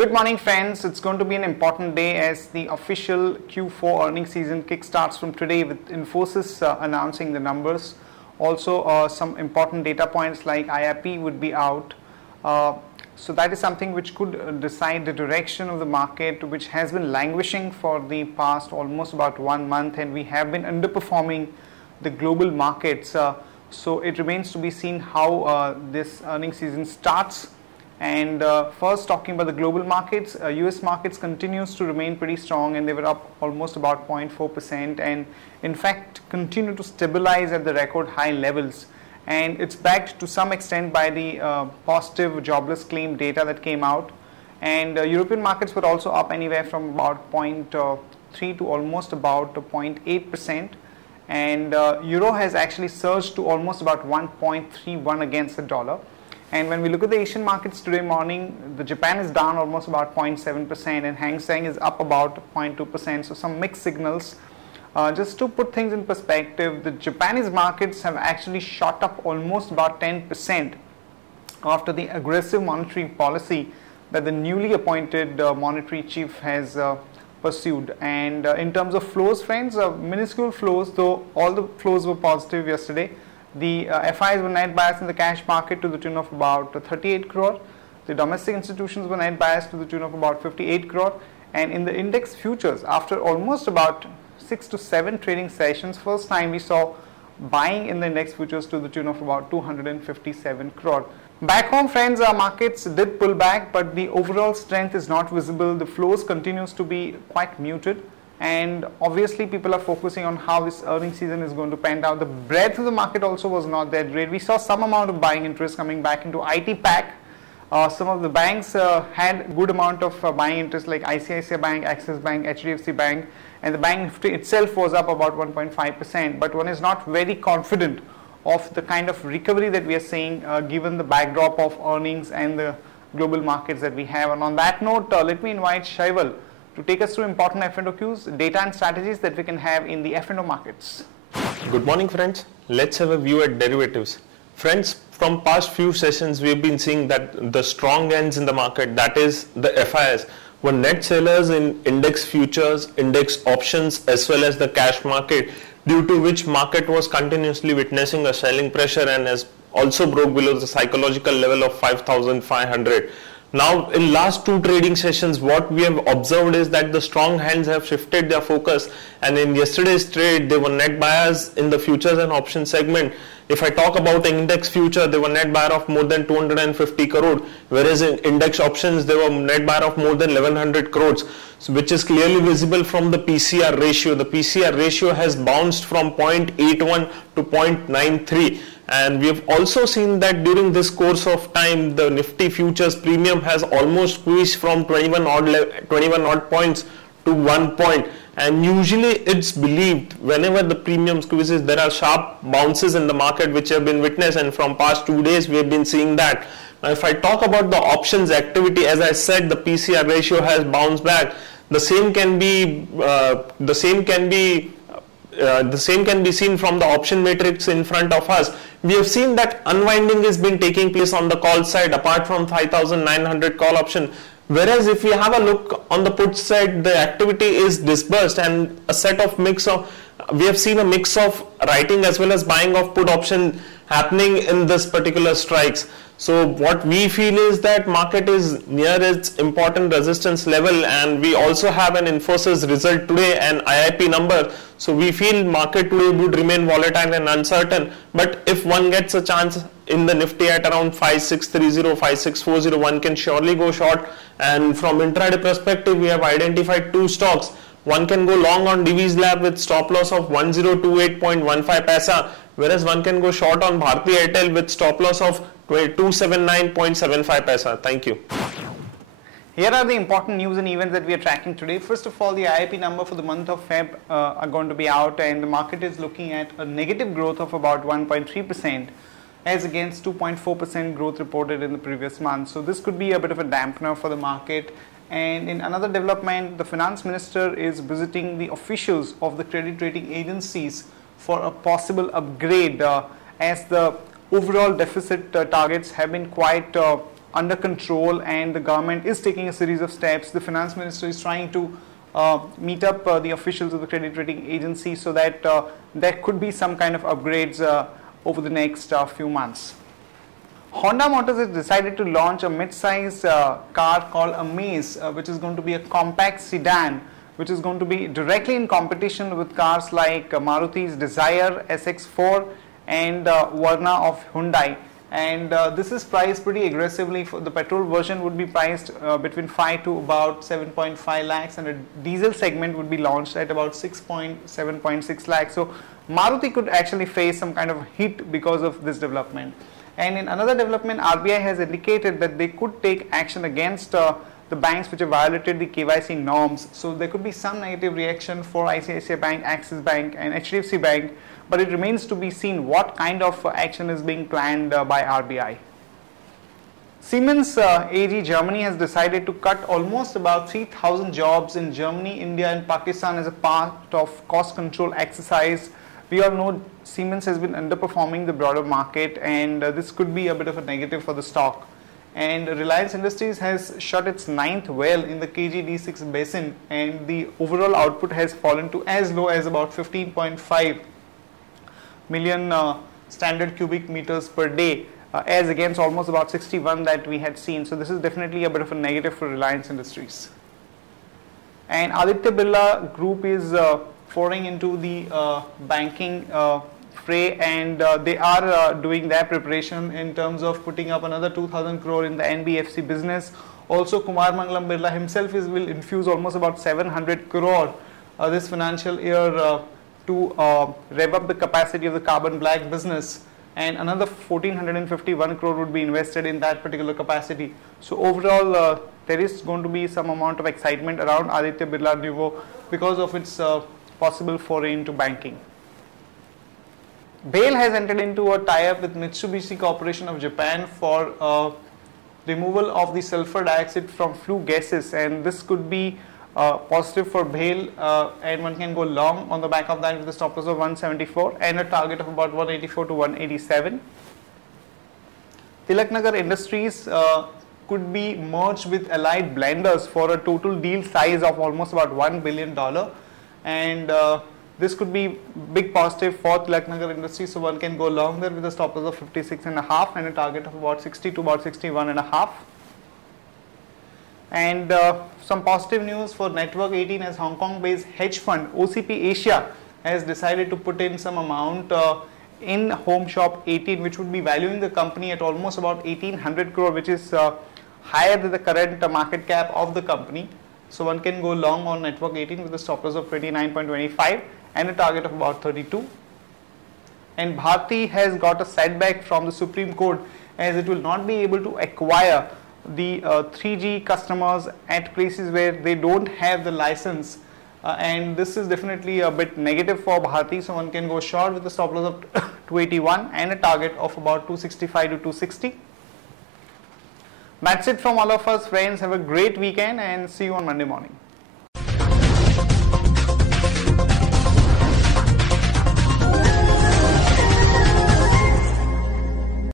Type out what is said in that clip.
Good morning friends, it's going to be an important day as the official Q4 earnings season kickstarts from today with Infosys announcing the numbers. Also some important data points like IIP would be out. So that is something which could decide the direction of the market, which has been languishing for the past almost about 1 month, and we have been underperforming the global markets. So it remains to be seen how this earnings season starts. And first, talking about the global markets, US markets continues to remain pretty strong, and they were up almost about 0.4%, and in fact continue to stabilize at the record high levels. And it's backed to some extent by the positive jobless claim data that came out. And European markets were also up anywhere from about 0.3 to almost about 0.8%. And euro has actually surged to almost about 1.31 against the dollar. And when we look at the Asian markets today morning, the Japan is down almost about 0.7% and Hang Seng is up about 0.2%. So some mixed signals. Just to put things in perspective, the Japanese markets have actually shot up almost about 10% after the aggressive monetary policy that the newly appointed monetary chief has pursued. And in terms of flows, friends, minuscule flows, though all the flows were positive yesterday. The FIs were net biased in the cash market to the tune of about 38 crore. The domestic institutions were net biased to the tune of about 58 crore. And in the index futures, after almost about 6 to 7 trading sessions, first time we saw buying in the index futures to the tune of about 257 crore. Back home, friends, our markets did pull back, but the overall strength is not visible. The flows continues to be quite muted. And obviously people are focusing on how this earnings season is going to pan out. The breadth of the market also was not that great. We saw some amount of buying interest coming back into IT pack. Some of the banks had good amount of buying interest like ICICI Bank, Axis Bank, HDFC Bank, and the bank Nifty itself was up about 1.5%. But one is not very confident of the kind of recovery that we are seeing given the backdrop of earnings and the global markets that we have. And on that note, let me invite Shaival to take us through important F&O cues, data and strategies that we can have in the F&O markets. Good morning friends, let's have a view at derivatives. Friends, from past few sessions we have been seeing that the strong ends in the market, that is the FIs, were net sellers in index futures, index options as well as the cash market, due to which market was continuously witnessing a selling pressure and has also broke below the psychological level of 5,500. Now in last 2 trading sessions, what we have observed is that the strong hands have shifted their focus, and in yesterday's trade they were net buyers in the futures and options segment. If I talk about index future, they were net buyer of more than 250 crore, whereas in index options they were net buyer of more than 1100 crores, so which is clearly visible from the PCR ratio. The PCR ratio has bounced from 0.81 to 0.93. And we have also seen that during this course of time, the Nifty futures premium has almost squeezed from 21 odd points to 1 point. And usually it's believed whenever the premium squeezes, there are sharp bounces in the market which have been witnessed, and from past 2 days we have been seeing that. Now if I talk about the options activity, as I said, the PCR ratio has bounced back. The same can be seen from the option matrix in front of us. We have seen that unwinding has been taking place on the call side apart from 5,900 call option. Whereas if we have a look on the put side, the activity is disbursed, and we have seen a mix of writing as well as buying of put option happening in this particular strikes. So what we feel is that market is near its important resistance level, and we also have an Infosys result today and IIP number. So we feel market today would remain volatile and uncertain. But if one gets a chance in the Nifty at around 5630, 5640, one can surely go short. And from intraday perspective, we have identified 2 stocks. One can go long on Divi's Lab with stop loss of 1028.15 paisa, whereas one can go short on Bharti Airtel with stop loss of 279.75 paisa. Thank you. Here are the important news and events that we are tracking today. First of all, the IIP number for the month of Feb are going to be out, and the market is looking at a negative growth of about 1.3% as against 2.4% growth reported in the previous month. So this could be a bit of a dampener for the market. And in another development, the finance minister is visiting the officials of the credit rating agencies for a possible upgrade as the overall deficit targets have been quite under control, and the government is taking a series of steps. The finance minister is trying to meet up the officials of the credit rating agency so that there could be some kind of upgrades over the next few months. Honda Motors has decided to launch a mid-size car called Amaze, which is going to be a compact sedan, which is going to be directly in competition with cars like Maruti's Dzire, SX4 and Verna of Hyundai. And this is priced pretty aggressively. For the petrol version would be priced between 5 to about 7.5 lakhs, and a diesel segment would be launched at about 7.6 lakhs. So Maruti could actually face some kind of hit because of this development. And in another development, RBI has indicated that they could take action against the banks which have violated the KYC norms. So there could be some negative reaction for ICICI Bank, Axis Bank and HDFC Bank, but it remains to be seen what kind of action is being planned by RBI. Siemens AG Germany has decided to cut almost about 3,000 jobs in Germany, India and Pakistan as a part of cost control exercise. We all know Siemens has been underperforming the broader market, and this could be a bit of a negative for the stock. And Reliance Industries has shut its 9th well in the KG-D6 basin, and the overall output has fallen to as low as about 15.5 million standard cubic meters per day, as against almost about 61 that we had seen. So this is definitely a bit of a negative for Reliance Industries. And Aditya Birla Group is foraying into the banking fray, and they are doing their preparation in terms of putting up another 2,000 crore in the NBFC business. Also, Kumar Mangalam Birla himself will infuse almost about 700 crore this financial year to rev up the capacity of the carbon black business, and another 1,451 crore would be invested in that particular capacity. So overall, there is going to be some amount of excitement around Aditya Birla Nuvo because of its possible foray into banking. BHEL has entered into a tie-up with Mitsubishi Corporation of Japan for removal of the sulfur dioxide from flue gases, and this could be positive for BHEL, and one can go long on the back of that with a stop loss of 174 and a target of about 184 to 187. Tilaknagar Industries could be merged with Allied Blenders for a total deal size of almost about $1 billion, and this could be big positive for Tilaknagar Industries, so one can go long there with a stop loss of 56.5 and a target of about 60 to about 61.5. And some positive news for Network 18, as Hong Kong based hedge fund OCP Asia has decided to put in some amount in Home Shop 18, which would be valuing the company at almost about 1,800 crore, which is higher than the current market cap of the company. So one can go long on Network 18 with a stop loss of 29.25 and a target of about 32. And Bharti has got a setback from the Supreme Court, as it will not be able to acquire the 3G customers at places where they don't have the license, and this is definitely a bit negative for Bharti. So one can go short with a stop loss of 281 and a target of about 265 to 260. That's it from all of us, friends. Have a great weekend and see you on Monday morning.